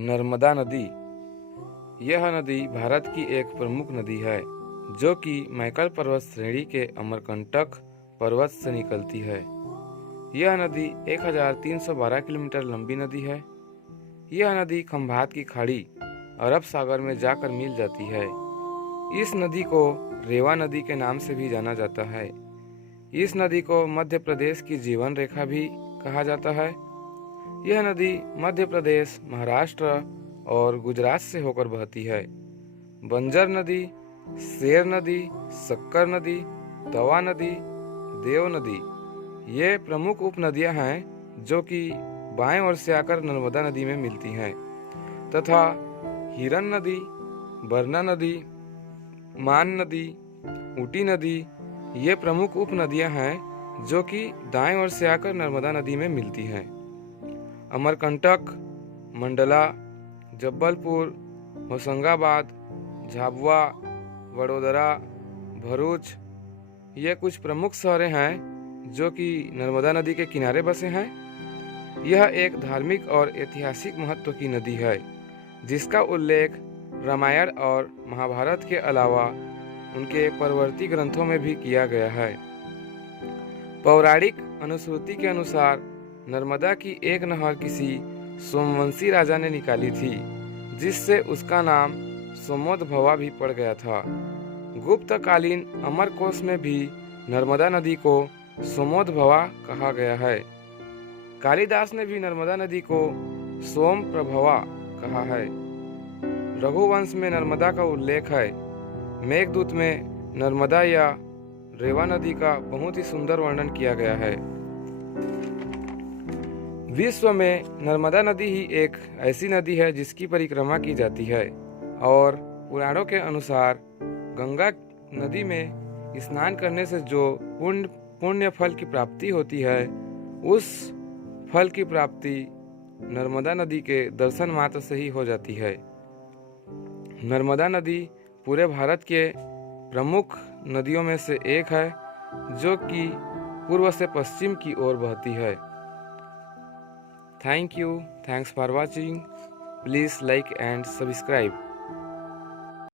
नर्मदा नदी। यह नदी भारत की एक प्रमुख नदी है जो कि मैकल पर्वत श्रेणी के अमरकंटक पर्वत से निकलती है। यह नदी 1312 किलोमीटर लंबी नदी है। यह नदी खंभात की खाड़ी अरब सागर में जाकर मिल जाती है। इस नदी को रेवा नदी के नाम से भी जाना जाता है। इस नदी को मध्य प्रदेश की जीवन रेखा भी कहा जाता है। यह नदी मध्य प्रदेश, महाराष्ट्र और गुजरात से होकर बहती है। बंजर नदी, शेर नदी, शक्कर नदी, तवा नदी, देव नदी ये प्रमुख उपनदियां हैं जो कि बाएं ओर से आकर नर्मदा नदी में मिलती हैं, तथा हिरन नदी, बरना नदी, मान नदी, ऊटी नदी ये प्रमुख उपनदियां हैं जो कि दाएं ओर से आकर नर्मदा नदी में मिलती हैं। अमरकंटक, मंडला, जब्बलपुर, होशंगाबाद, झाबुआ, वडोदरा, भरूच ये कुछ प्रमुख शहर हैं जो कि नर्मदा नदी के किनारे बसे हैं। यह एक धार्मिक और ऐतिहासिक महत्व की नदी है जिसका उल्लेख रामायण और महाभारत के अलावा उनके परवर्ती ग्रंथों में भी किया गया है। पौराणिक अनुश्रुति के अनुसार नर्मदा की एक नहर किसी सोमवंशी राजा ने निकाली थी जिससे उसका नाम सोमोदभवा भी पड़ गया था। गुप्तकालीन अमरकोश में भी नर्मदा नदी को सोमोदभवा कहा गया है। कालिदास ने भी नर्मदा नदी को सोमप्रभवा कहा है। रघुवंश में नर्मदा का उल्लेख है। मेघदूत में नर्मदा या रेवा नदी का बहुत ही सुंदर वर्णन किया गया है। विश्व में नर्मदा नदी ही एक ऐसी नदी है जिसकी परिक्रमा की जाती है और पुराणों के अनुसार गंगा नदी में स्नान करने से जो पुण्य फल की प्राप्ति होती है, उस फल की प्राप्ति नर्मदा नदी के दर्शन मात्र से ही हो जाती है। नर्मदा नदी पूरे भारत के प्रमुख नदियों में से एक है जो कि पूर्व से पश्चिम की ओर बहती है। Thanks for watching. Please like and subscribe.